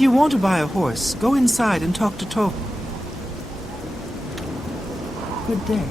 If you want to buy a horse, go inside and talk to Tove. Good day.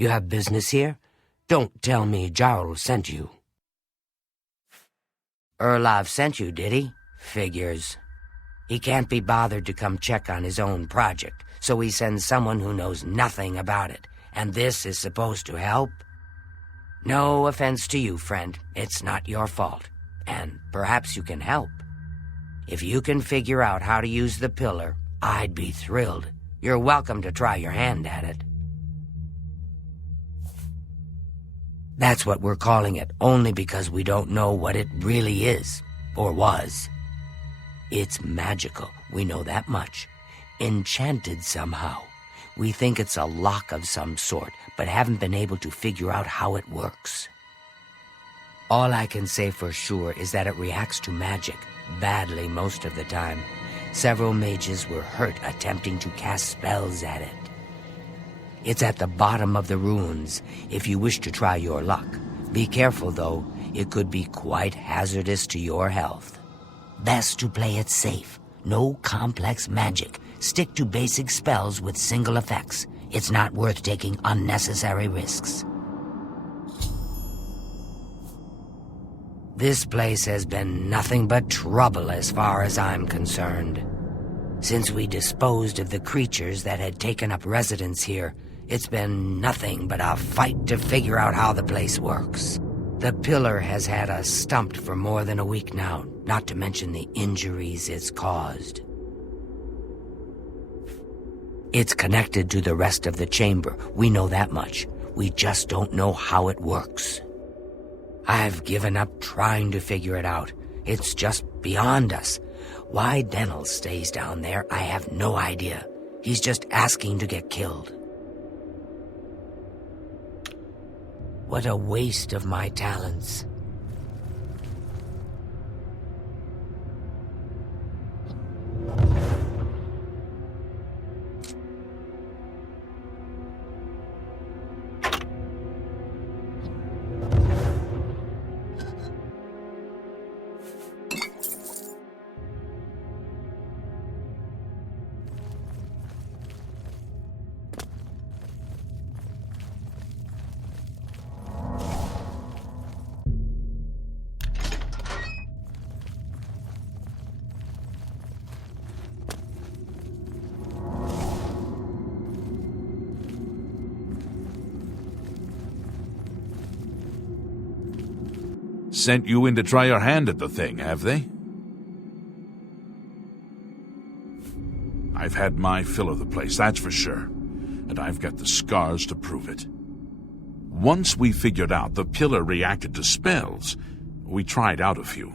You have business here? Don't tell me Jarl sent you. Erlav sent you, did he? Figures. He can't be bothered to come check on his own project, so he sends someone who knows nothing about it, and this is supposed to help? No offense to you, friend. It's not your fault, and perhaps you can help. If you can figure out how to use the pillar, I'd be thrilled. You're welcome to try your hand at it. That's what we're calling it, only because we don't know what it really is, or was. It's magical, we know that much. Enchanted somehow. We think it's a lock of some sort, but haven't been able to figure out how it works. All I can say for sure is that it reacts to magic, badly most of the time. Several mages were hurt attempting to cast spells at it. It's at the bottom of the ruins, if you wish to try your luck. Be careful, though. It could be quite hazardous to your health. Best to play it safe. No complex magic. Stick to basic spells with single effects. It's not worth taking unnecessary risks. This place has been nothing but trouble as far as I'm concerned. Since we disposed of the creatures that had taken up residence here, it's been nothing but a fight to figure out how the place works. The pillar has had us stumped for more than a week now, not to mention the injuries it's caused. It's connected to the rest of the chamber. We know that much. We just don't know how it works. I've given up trying to figure it out. It's just beyond us. Why Denel stays down there, I have no idea. He's just asking to get killed. What a waste of my talents. Sent you in to try your hand at the thing, have they? I've had my fill of the place, that's for sure. And I've got the scars to prove it. Once we figured out the pillar reacted to spells, we tried out a few.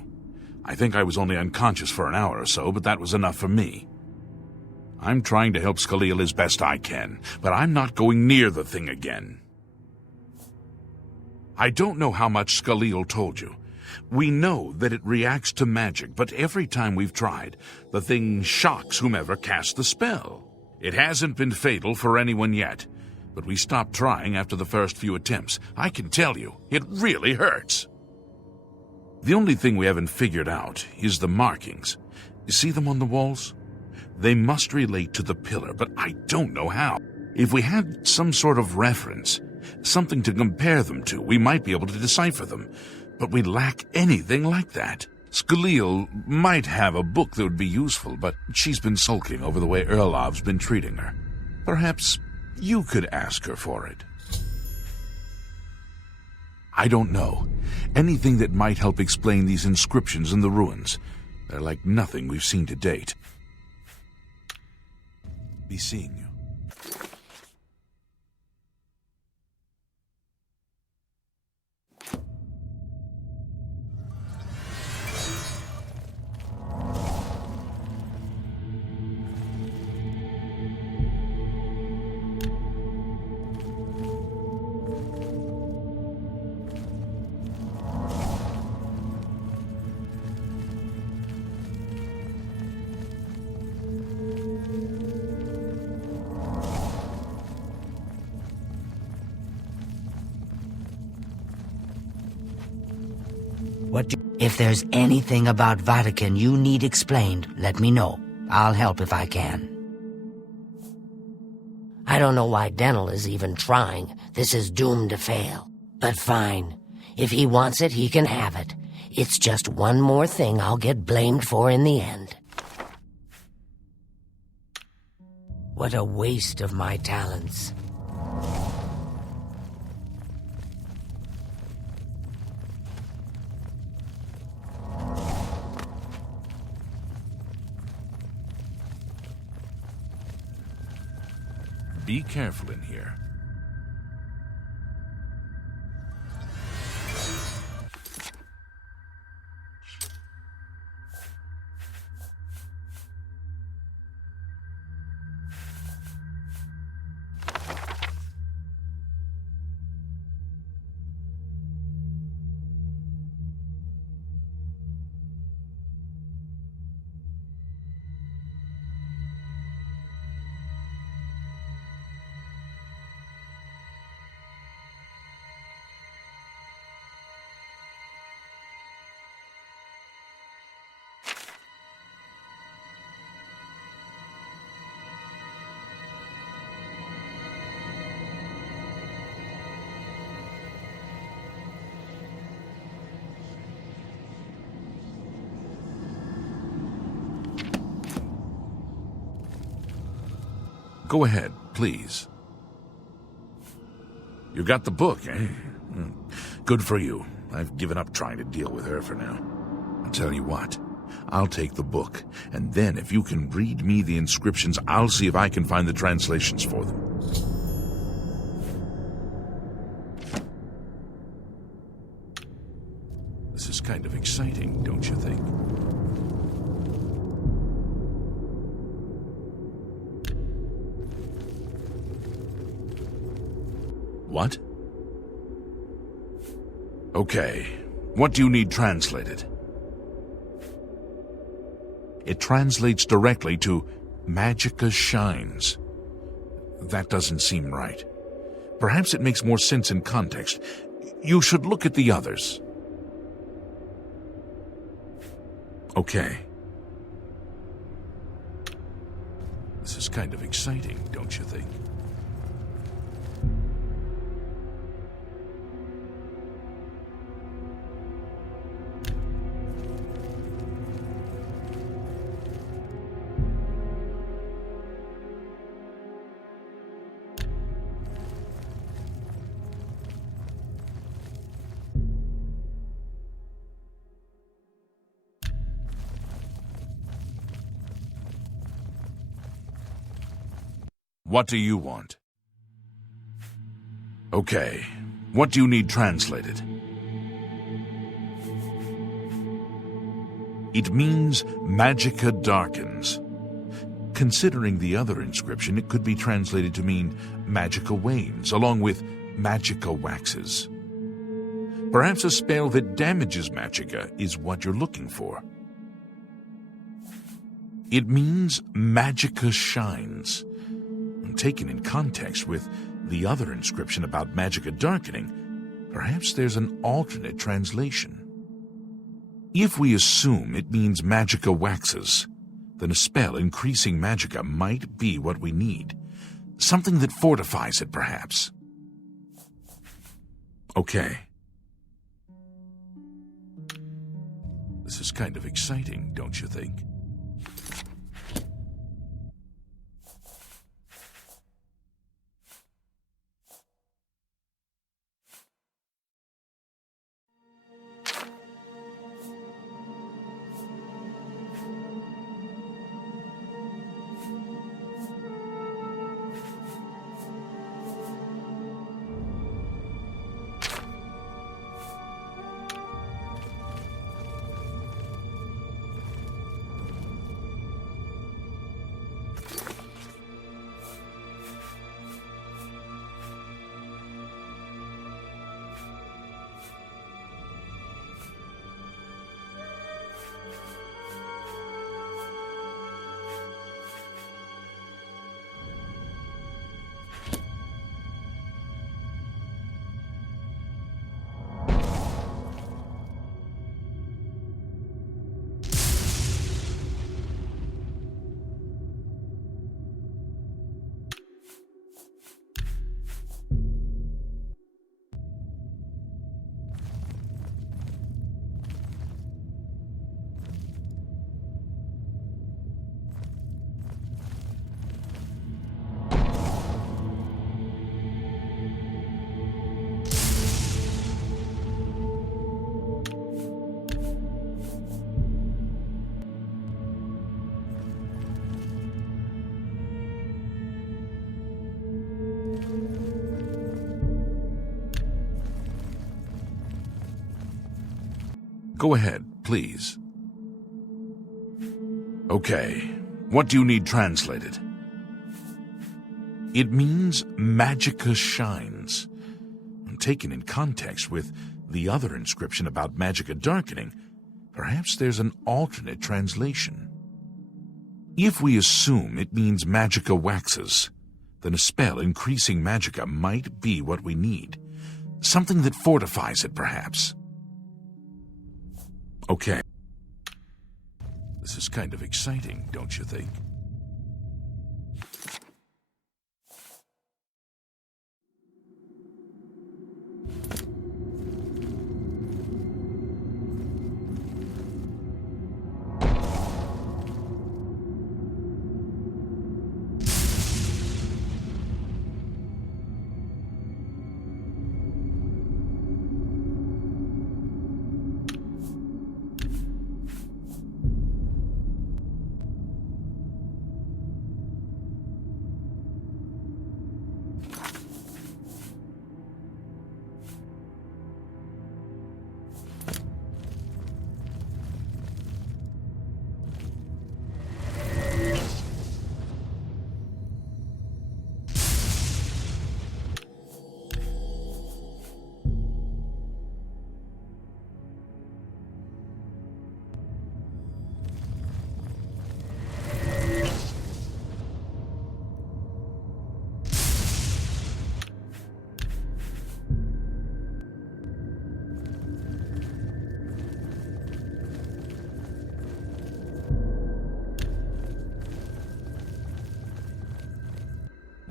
I think I was only unconscious for an hour or so, but that was enough for me. I'm trying to help Cyrodiil as best I can, but I'm not going near the thing again. I don't know how much Cyrodiil told you. We know that it reacts to magic, but every time we've tried, the thing shocks whomever cast the spell. It hasn't been fatal for anyone yet, but we stopped trying after the first few attempts. I can tell you, it really hurts. The only thing we haven't figured out is the markings. You see them on the walls? They must relate to the pillar, but I don't know how. If we had some sort of reference, something to compare them to, we might be able to decipher them. But we lack anything like that. Cyrodiil might have a book that would be useful, but she's been sulking over the way Erlov's been treating her. Perhaps you could ask her for it. I don't know. Anything that might help explain these inscriptions in the ruins. They're like nothing we've seen to date. Be seeing you. If there's anything about Vahtacen you need explained, let me know. I'll help if I can. I don't know why Denel is even trying. This is doomed to fail. But fine. If he wants it, he can have it. It's just one more thing I'll get blamed for in the end. What a waste of my talents. Be careful in here. Go ahead, please. You got the book, eh? Good for you. I've given up trying to deal with her for now. I'll tell you what. I'll take the book, and then if you can read me the inscriptions, I'll see if I can find the translations for them. This is kind of exciting, don't you think? What? Okay. What do you need translated? It translates directly to Magicka shines. That doesn't seem right. Perhaps it makes more sense in context. You should look at the others. Okay. This is kind of exciting, don't you think? What do you want? Okay. What do you need translated? It means Magicka darkens. Considering the other inscription, it could be translated to mean Magicka wanes, along with Magicka waxes. Perhaps a spell that damages Magicka is what you're looking for. It means Magicka shines. Taken in context with the other inscription about Magicka darkening, perhaps there's an alternate translation. If we assume it means Magicka waxes, then a spell increasing Magicka might be what we need. Something that fortifies it, perhaps. Okay. This is kind of exciting, don't you think? Go ahead, please. Okay. What do you need translated? It means Magicka shines. Taken in context with the other inscription about Magicka darkening, perhaps there's an alternate translation. If we assume it means Magicka waxes, then a spell increasing Magicka might be what we need. Something that fortifies it, perhaps. Okay. This is kind of exciting, don't you think?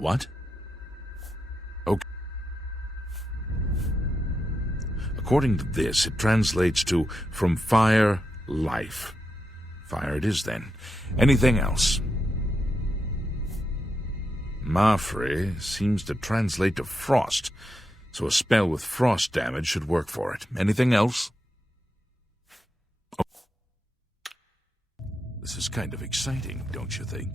What? Okay. According to this, it translates to from fire, life. Fire it is, then. Anything else? Mafre seems to translate to frost, so a spell with frost damage should work for it. Anything else? Oh. This is kind of exciting, don't you think?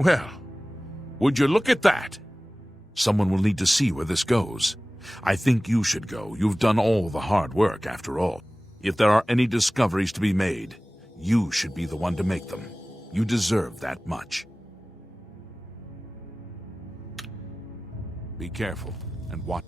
Well, would you look at that? Someone will need to see where this goes. I think you should go. You've done all the hard work, after all. If there are any discoveries to be made, you should be the one to make them. You deserve that much. Be careful and watch.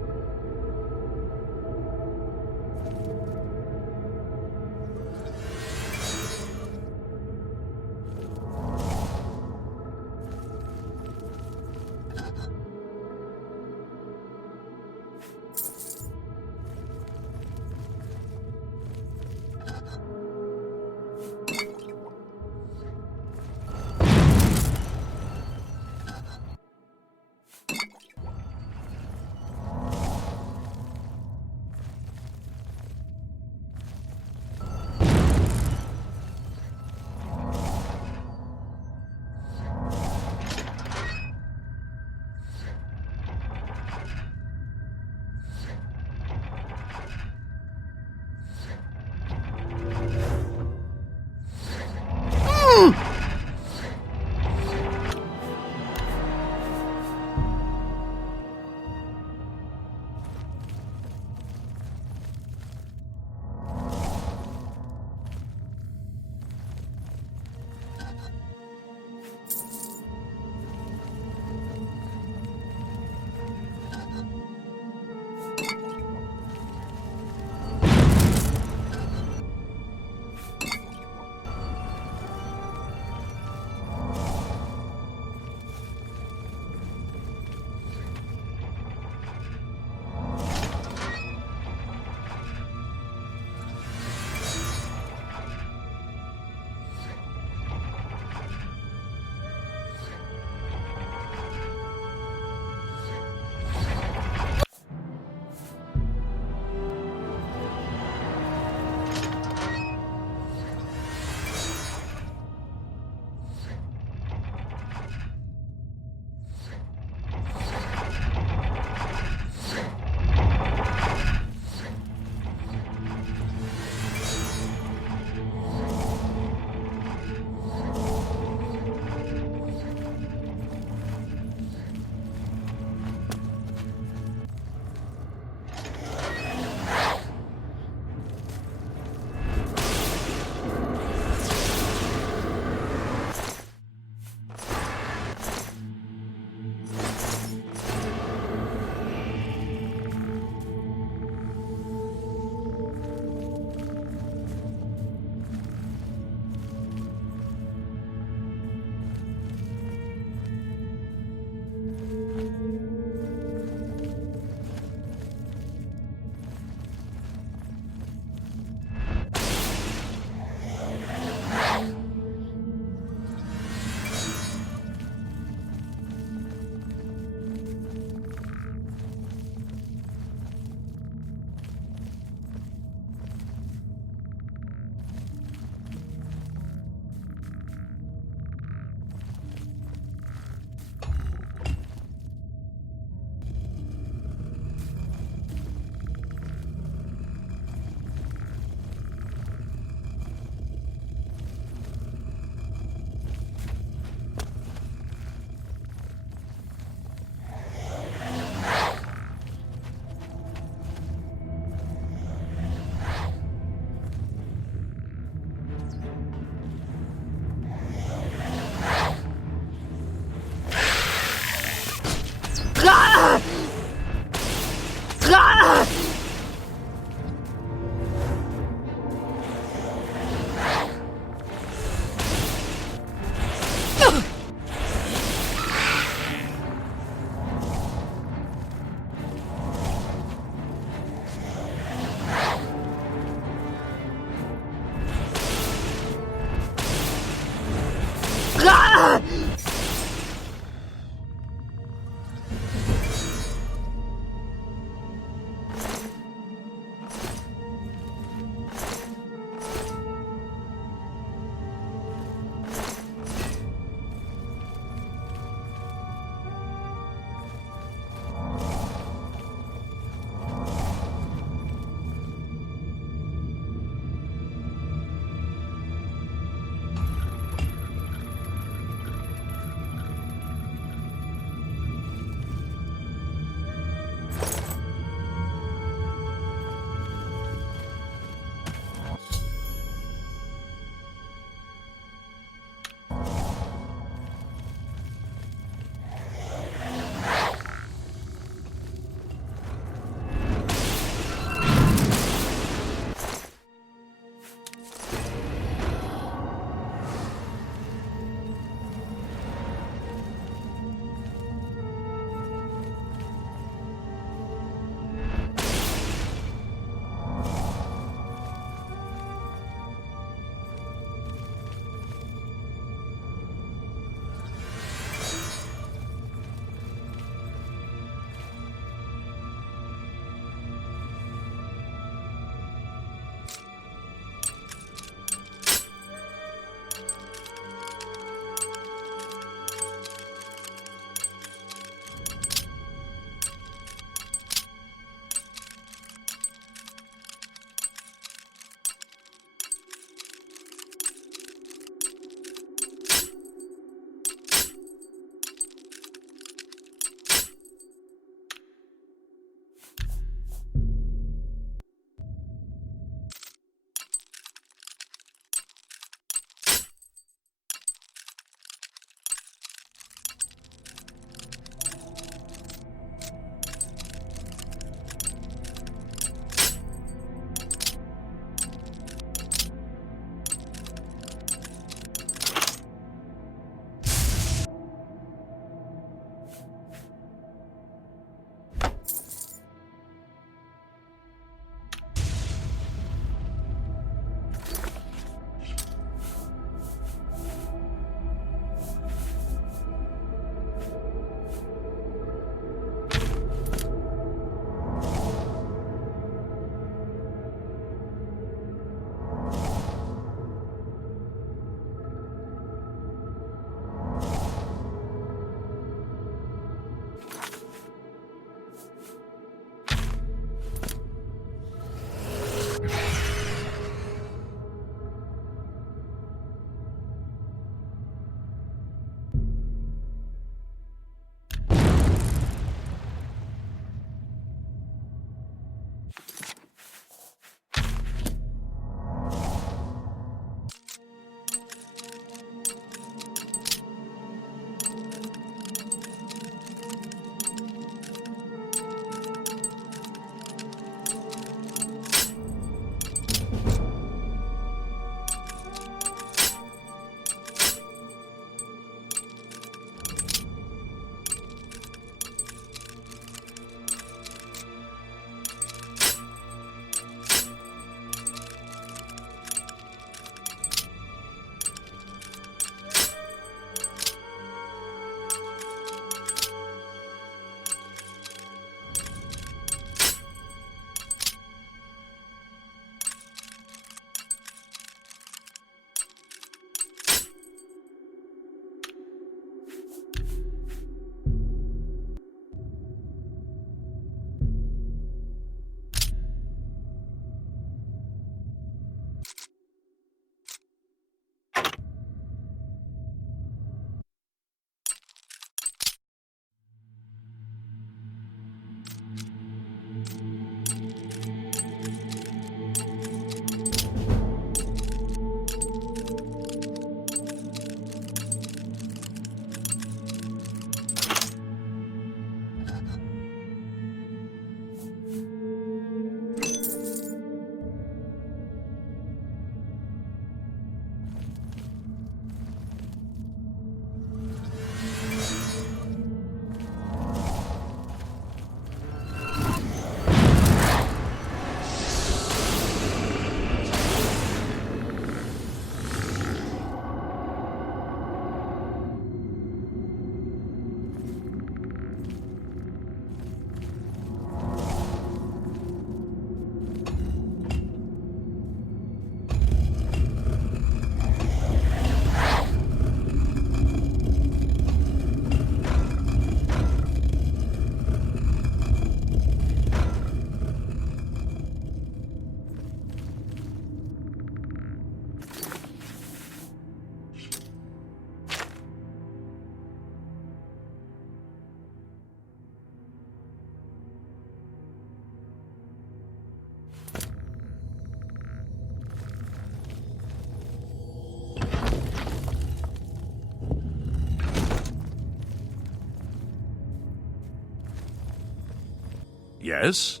Yes?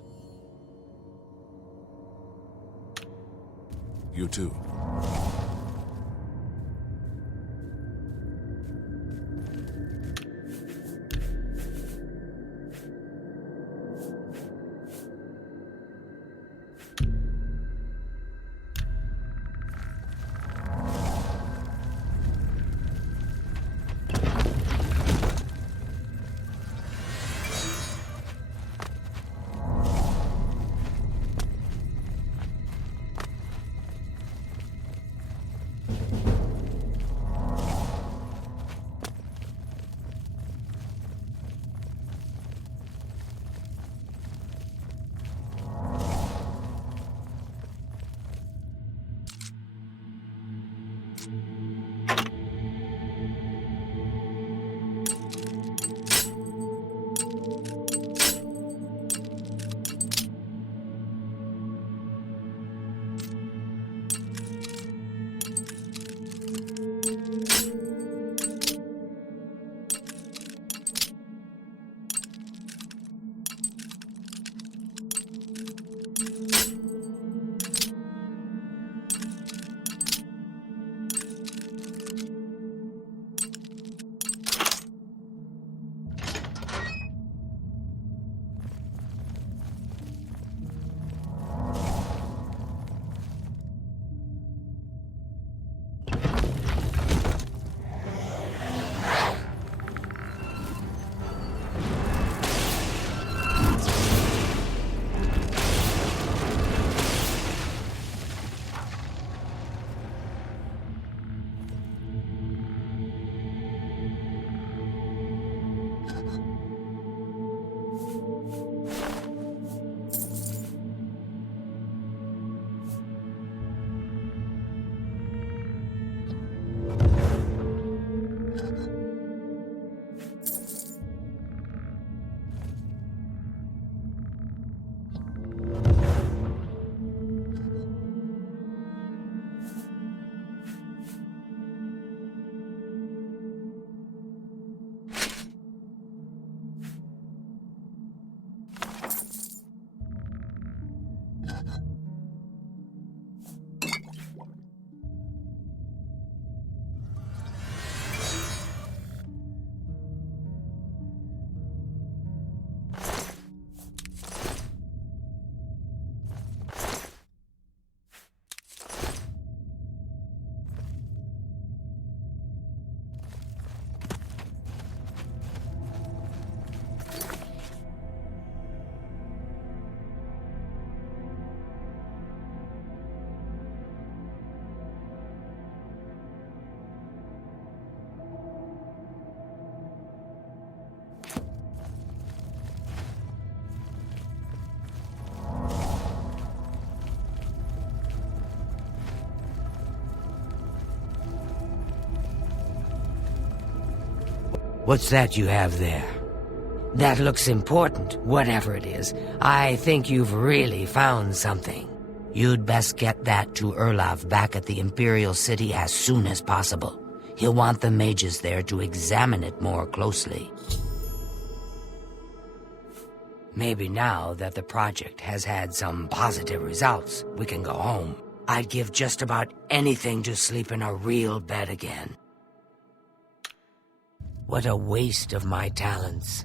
You too. What's that you have there? That looks important, whatever it is. I think you've really found something. You'd best get that to Erlav back at the Imperial City as soon as possible. He'll want the mages there to examine it more closely. Maybe now that the project has had some positive results, we can go home. I'd give just about anything to sleep in a real bed again. What a waste of my talents.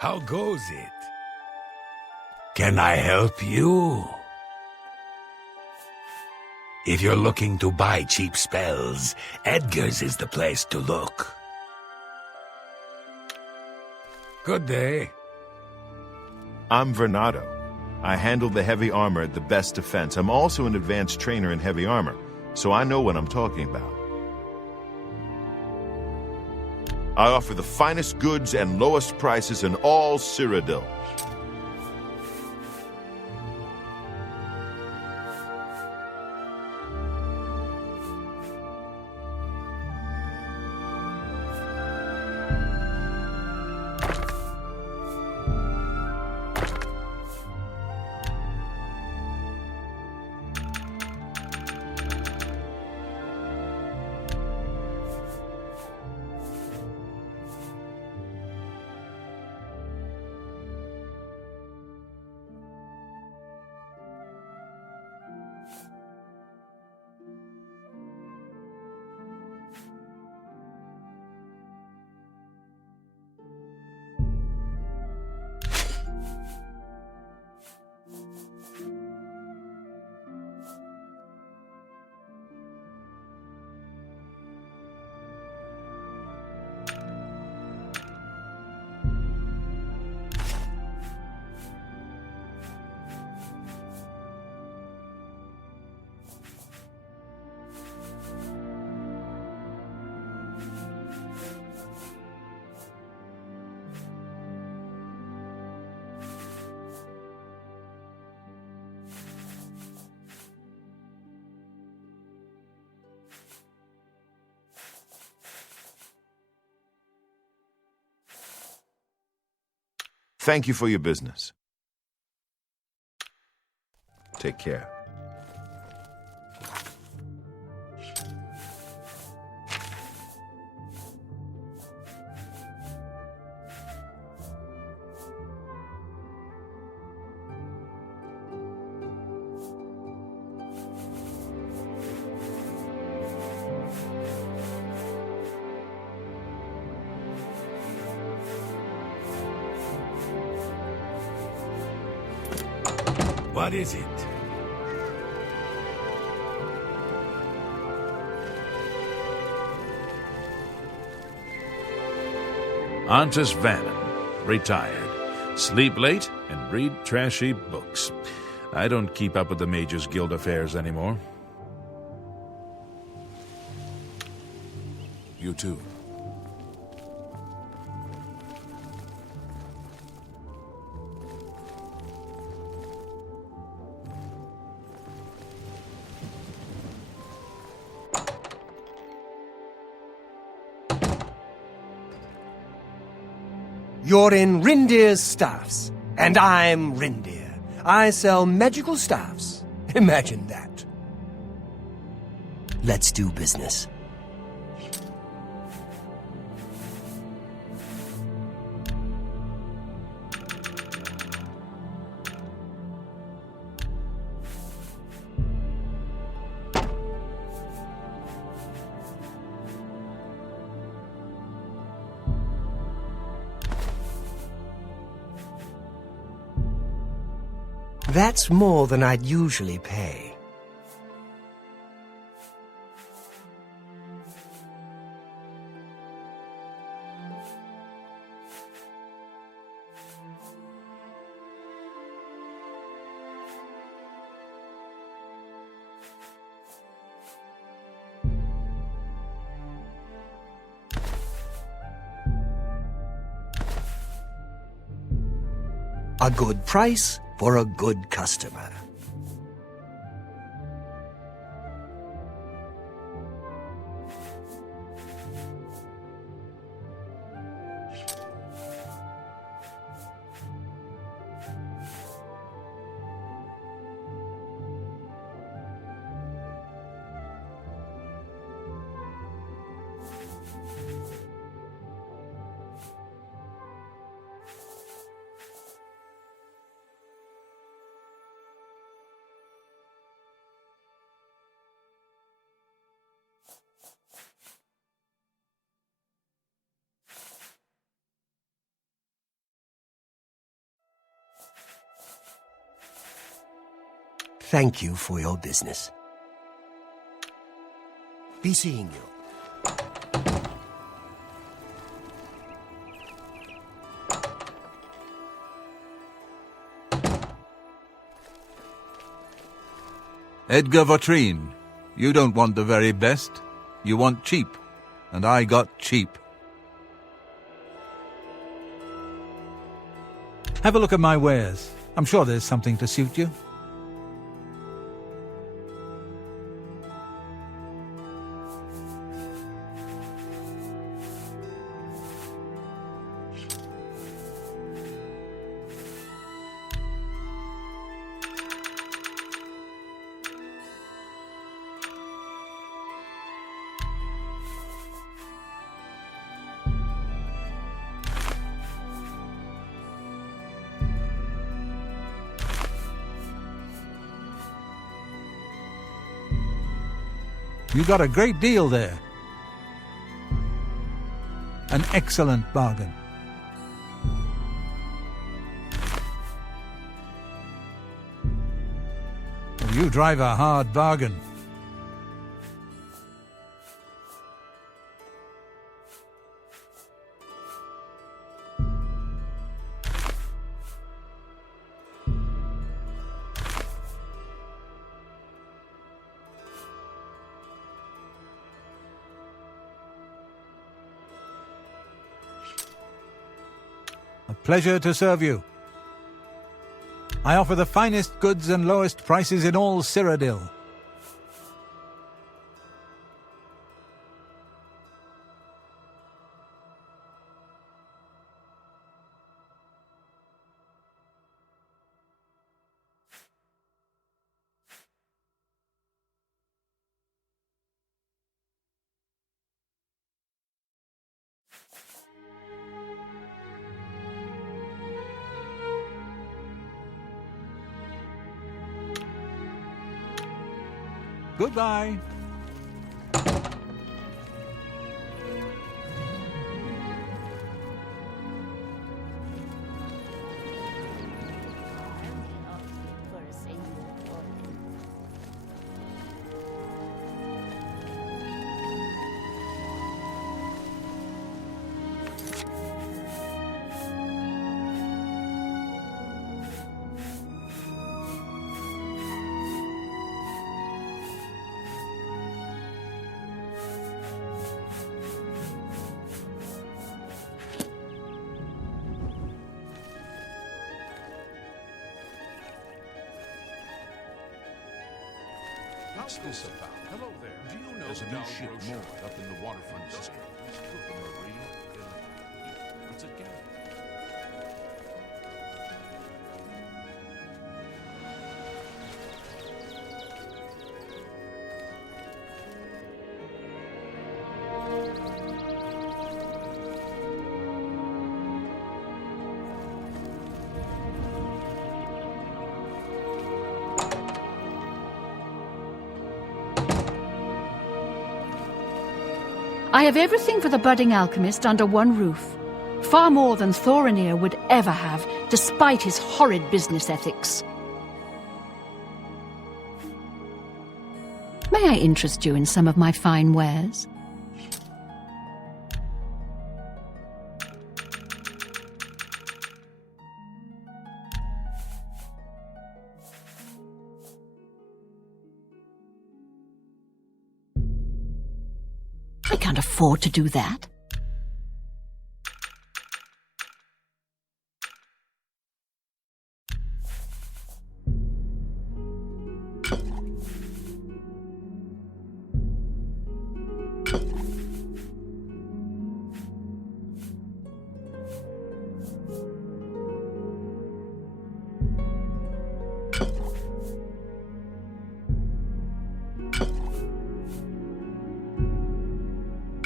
How goes it? Can I help you? If you're looking to buy cheap spells, Edgar's is the place to look. Good day. I'm Vernado. I handle the heavy armor at the best defense. I'm also an advanced trainer in heavy armor, so I know what I'm talking about. I offer the finest goods and lowest prices in all Cyrodiil. Thank you for your business. Take care. What is it? Antus Vannon, retired. Sleep late and read trashy books. I don't keep up with the Mages Guild affairs anymore. You too. You're in Rindir's Staffs, and I'm Rindir. I sell magical staffs. Imagine that. Let's do business. That's more than I'd usually pay. A good price for a good customer. thank you for your business. Be seeing you. Edgar Vahtacen, you don't want the very best. You want cheap. And I got cheap. Have a look at my wares. I'm sure there's something to suit you. You got a great deal there. An excellent bargain. You drive a hard bargain. A pleasure to serve you. I offer the finest goods and lowest prices in all Cyrodiil. Goodbye. What's this about? Hello there. Do you know there's a new ship moored up in the waterfront district? It's a gang. I have everything for the budding alchemist under one roof. Far more than Cyrodiil would ever have, despite his horrid business ethics. May I interest you in some of my fine wares? I can't afford to do that.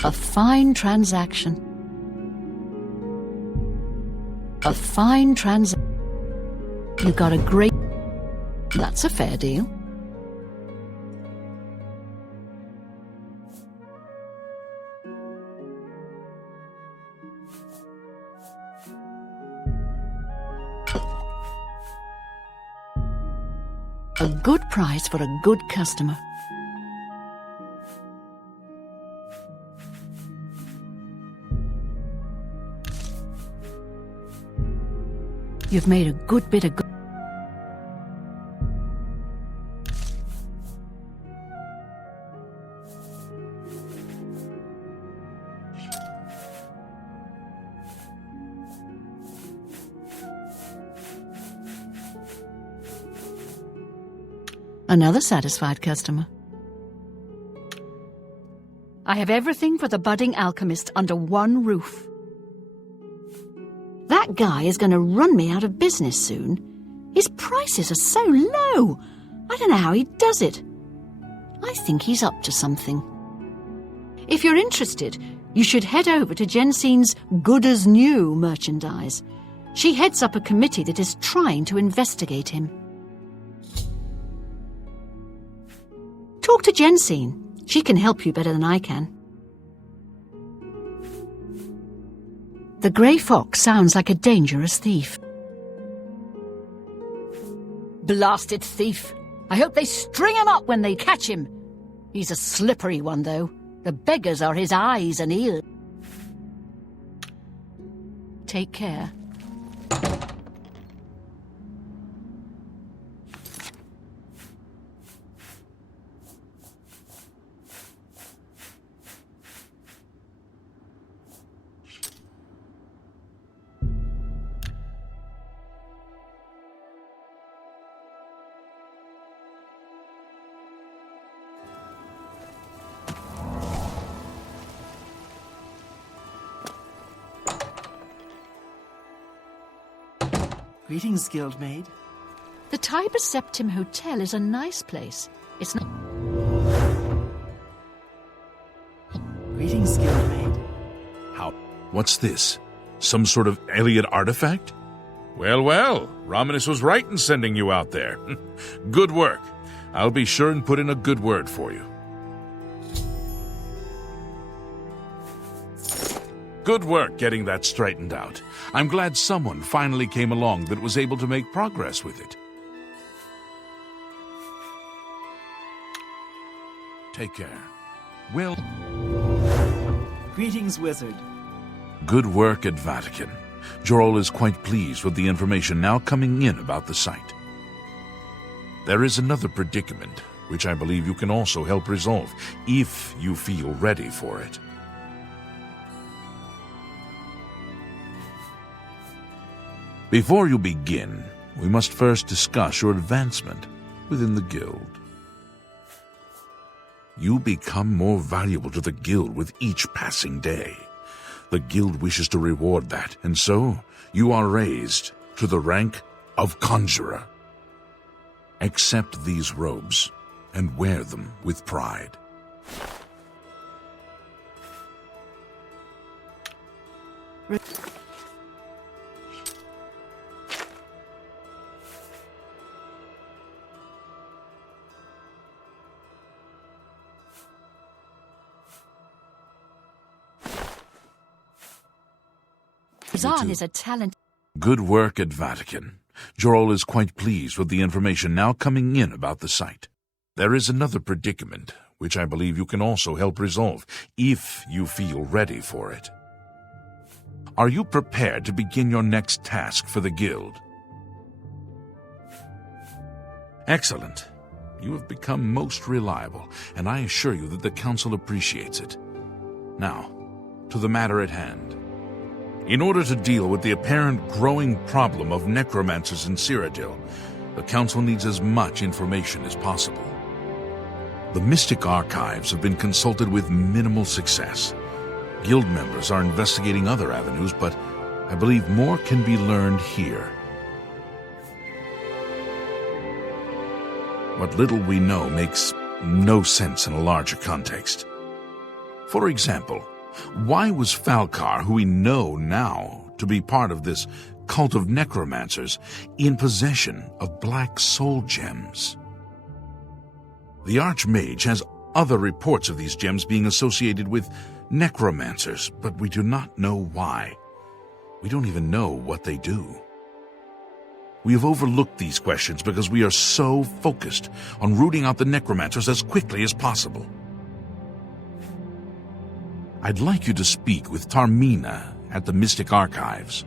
A fine transaction. A fine You got a great... That's a fair deal. A good price for a good customer. You've made a good bit of Another satisfied customer. I have everything for the budding alchemist under one roof. That guy is going to run me out of business soon. His prices are so low. I don't know how he does it. I think he's up to something. If you're interested, you should head over to Jensen's Good as New merchandise. She heads up a committee that is trying to investigate him. Talk to Jensine. She can help you better than I can. The Grey Fox sounds like a dangerous thief. Blasted thief. I hope they string him up when they catch him. He's a slippery one, though. The beggars are his eyes and ears. Take care. Greetings, Guildmaid. The Tiber Septim Hotel is a nice place. It's not... Greetings, Guildmaid. How? What's this? Some sort of Elliot artifact? Well, well, Romanus was right in sending you out there. Good work. I'll be sure and put in a good word for you. Good work getting that straightened out. I'm glad someone finally came along that was able to make progress with it. Take care. Well... Greetings, Wizard. Good work at Vahtacen. Jorol is quite pleased with the information now coming in about the site. There is another predicament, which I believe you can also help resolve, if you feel ready for it. Before you begin, we must first discuss your advancement within the guild. You become more valuable to the guild with each passing day. The guild wishes to reward that, and so you are raised to the rank of conjurer. Accept these robes and wear them with pride. Zahn is a talent. Good work at Vahtacen. Jorol is quite pleased with the information now coming in about the site. There is another predicament, which I believe you can also help resolve, if you feel ready for it. Are you prepared to begin your next task for the guild? Excellent. You have become most reliable, and I assure you that the council appreciates it. Now, to the matter at hand. In order to deal with the apparent growing problem of necromancers in Cyrodiil, the Council needs as much information as possible. The Mystic Archives have been consulted with minimal success. Guild members are investigating other avenues, but I believe more can be learned here. What little we know makes no sense in a larger context. For example, why was Falcar, who we know now to be part of this cult of necromancers, in possession of black soul gems? The Archmage has other reports of these gems being associated with necromancers, but we do not know why. We don't even know what they do. We have overlooked these questions because we are so focused on rooting out the necromancers as quickly as possible. I'd like you to speak with Tarmina at the Mystic Archives.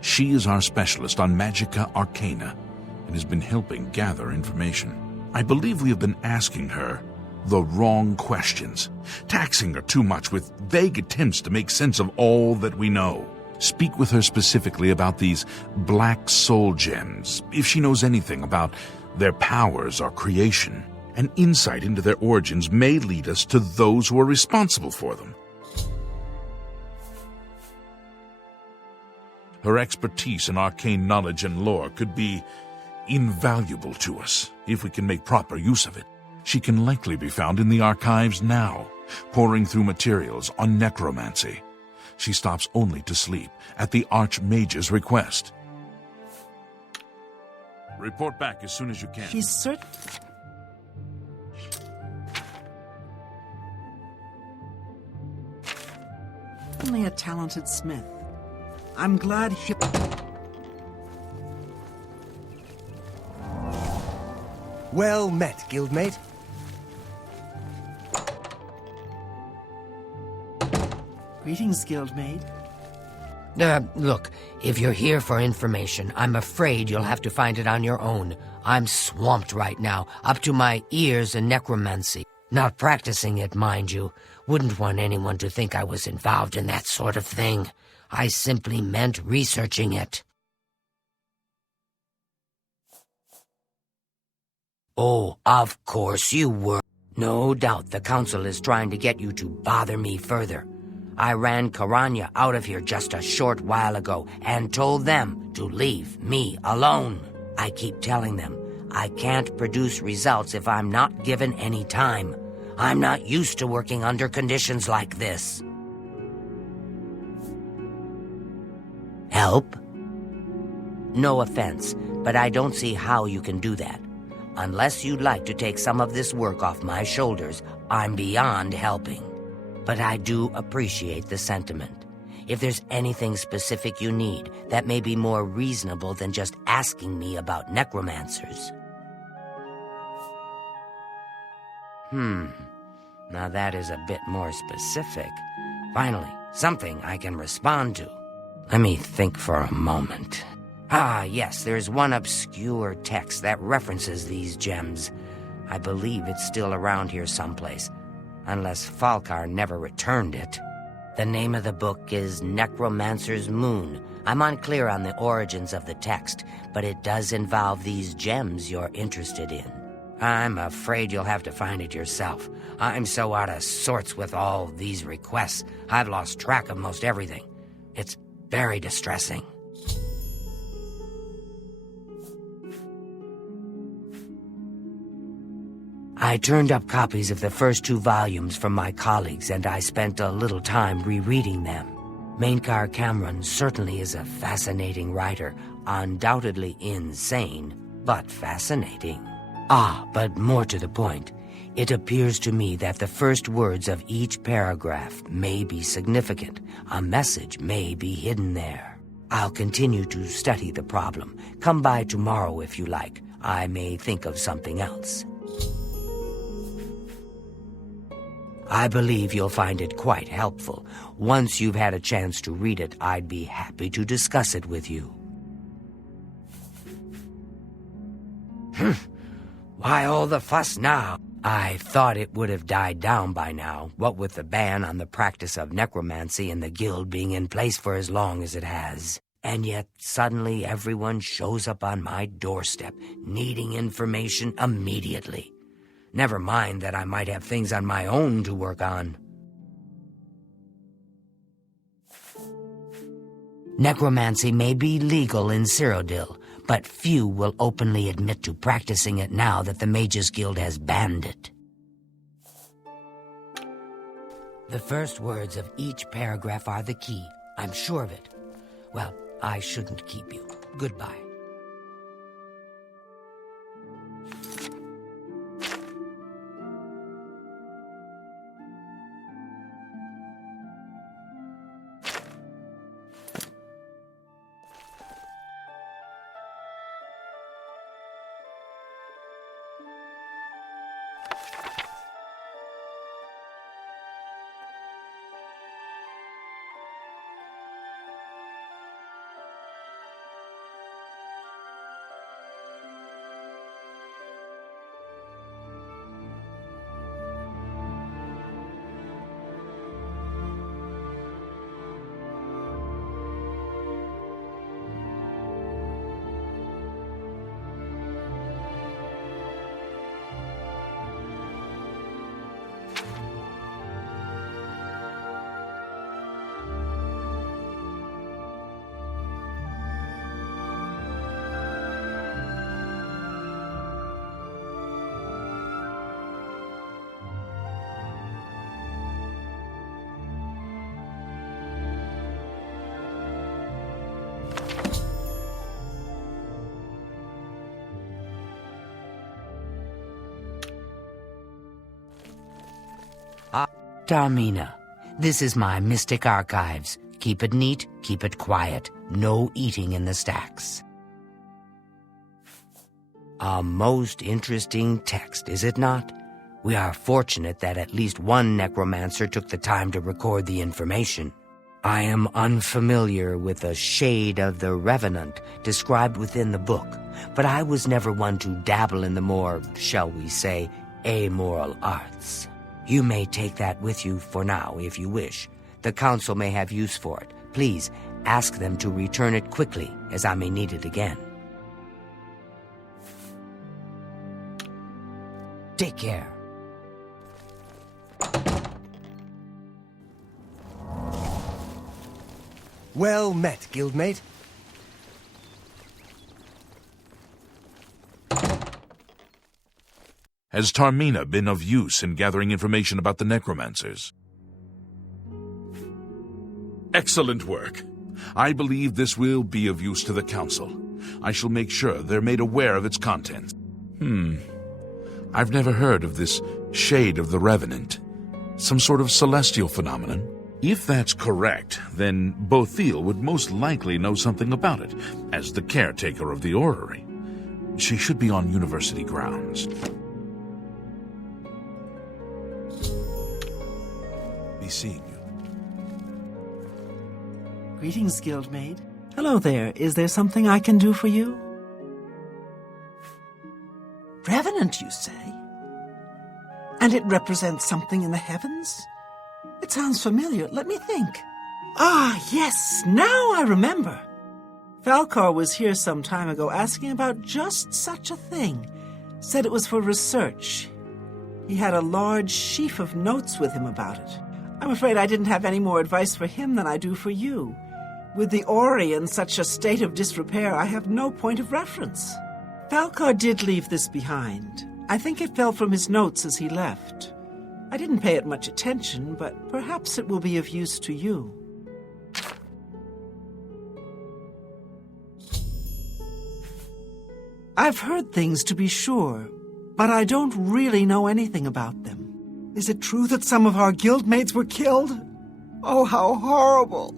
She is our specialist on Magica Arcana and has been helping gather information. I believe we have been asking her the wrong questions, taxing her too much with vague attempts to make sense of all that we know. Speak with her specifically about these black soul gems, if she knows anything about their powers or creation. An insight into their origins may lead us to those who are responsible for them. Her expertise in arcane knowledge and lore could be invaluable to us if we can make proper use of it. She can likely be found in the archives now, poring through materials on necromancy. She stops only to sleep at the Archmage's request. Report back as soon as you can. She's certainly a talented smith. I'm glad he... Well met, guildmate. Greetings, guildmate. Look, if you're here for information, I'm afraid you'll have to find it on your own. I'm swamped right now, up to my ears in necromancy. Not practicing it, mind you. Wouldn't want anyone to think I was involved in that sort of thing. I simply meant researching it. Oh, of course you were. No doubt the council is trying to get you to bother me further. I ran Karanya out of here just a short while ago and told them to leave me alone. I keep telling them I can't produce results if I'm not given any time. I'm not used to working under conditions like this. Help? No offense, but I don't see how you can do that. Unless you'd like to take some of this work off my shoulders, I'm beyond helping. But I do appreciate the sentiment. If there's anything specific you need, that may be more reasonable than just asking me about necromancers. Now that is a bit more specific. Finally, something I can respond to. Let me think for a moment. Ah, yes, there's one obscure text that references these gems. I believe it's still around here someplace, unless Falkar never returned it. The name of the book is Necromancer's Moon. I'm unclear on the origins of the text, but it does involve these gems you're interested in. I'm afraid you'll have to find it yourself. I'm so out of sorts with all these requests, I've lost track of most everything. It's very distressing. I turned up copies of the first 2 volumes from my colleagues, and I spent a little time rereading them. Mainkar Cameron certainly is a fascinating writer, undoubtedly insane, but fascinating. But more to the point, it appears to me that the first words of each paragraph may be significant. A message may be hidden there. I'll continue to study the problem. Come by tomorrow if you like. I may think of something else. I believe you'll find it quite helpful. Once you've had a chance to read it, I'd be happy to discuss it with you. Why all the fuss now? I thought it would have died down by now, what with the ban on the practice of necromancy and the guild being in place for as long as it has. And yet, suddenly everyone shows up on my doorstep, needing information immediately. Never mind that I might have things on my own to work on. Necromancy may be legal in Cyrodiil, but few will openly admit to practicing it now that the Mages Guild has banned it. The first words of each paragraph are the key. I'm sure of it. Well, I shouldn't keep you. Goodbye. Darmina, this is my mystic archives. Keep it neat, keep it quiet. No eating in the stacks. A most interesting text, is it not? We are fortunate that at least one necromancer took the time to record the information. I am unfamiliar with the shade of the revenant described within the book, but I was never one to dabble in the more, shall we say, amoral arts. You may take that with you for now, if you wish. The council may have use for it. Please, ask them to return it quickly, as I may need it again. Take care. Well met, guildmate. Has Tarmina been of use in gathering information about the necromancers? Excellent work. I believe this will be of use to the council. I shall make sure they're made aware of its contents. I've never heard of this shade of the revenant. Some sort of celestial phenomenon? If that's correct, then Vahtacen would most likely know something about it, as the caretaker of the orrery. She should be on university grounds. Be seeing you. Greetings, Guildmaid. Hello there. Is there something I can do for you? Revenant, you say? And it represents something in the heavens? It sounds familiar. Let me think. Ah, yes, now I remember. Falcar was here some time ago asking about just such a thing. Said it was for research. He had a large sheaf of notes with him about it. I'm afraid I didn't have any more advice for him than I do for you. With the orrery in such a state of disrepair, I have no point of reference. Falcar did leave this behind. I think it fell from his notes as he left. I didn't pay it much attention, but perhaps it will be of use to you. I've heard things, to be sure, but I don't really know anything about them. Is it true that some of our guildmates were killed? Oh, how horrible!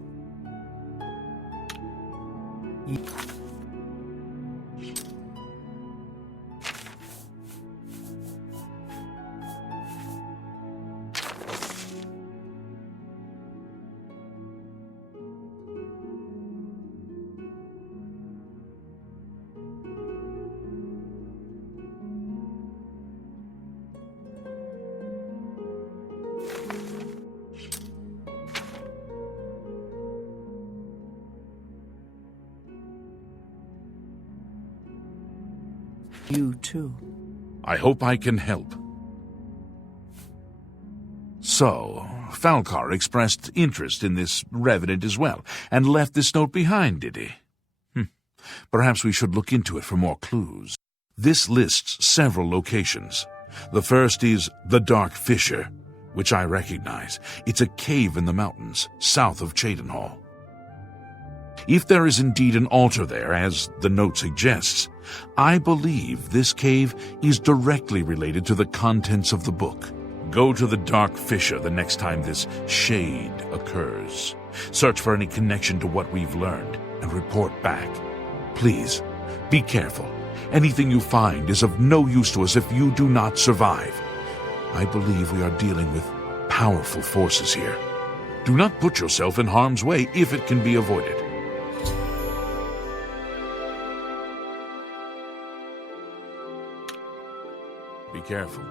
You too. I hope I can help. So, Falcar expressed interest in this revenant as well, and left this note behind, did he? Perhaps we should look into it for more clues. This lists several locations. The first is the Dark Fissure, which I recognize. It's a cave in the mountains, south of Cheydinhal. If there is indeed an altar there, as the note suggests, I believe this cave is directly related to the contents of the book. Go to the Dark Fissure the next time this shade occurs. Search for any connection to what we've learned and report back. Please, be careful. Anything you find is of no use to us if you do not survive. I believe we are dealing with powerful forces here. Do not put yourself in harm's way if it can be avoided. Be careful.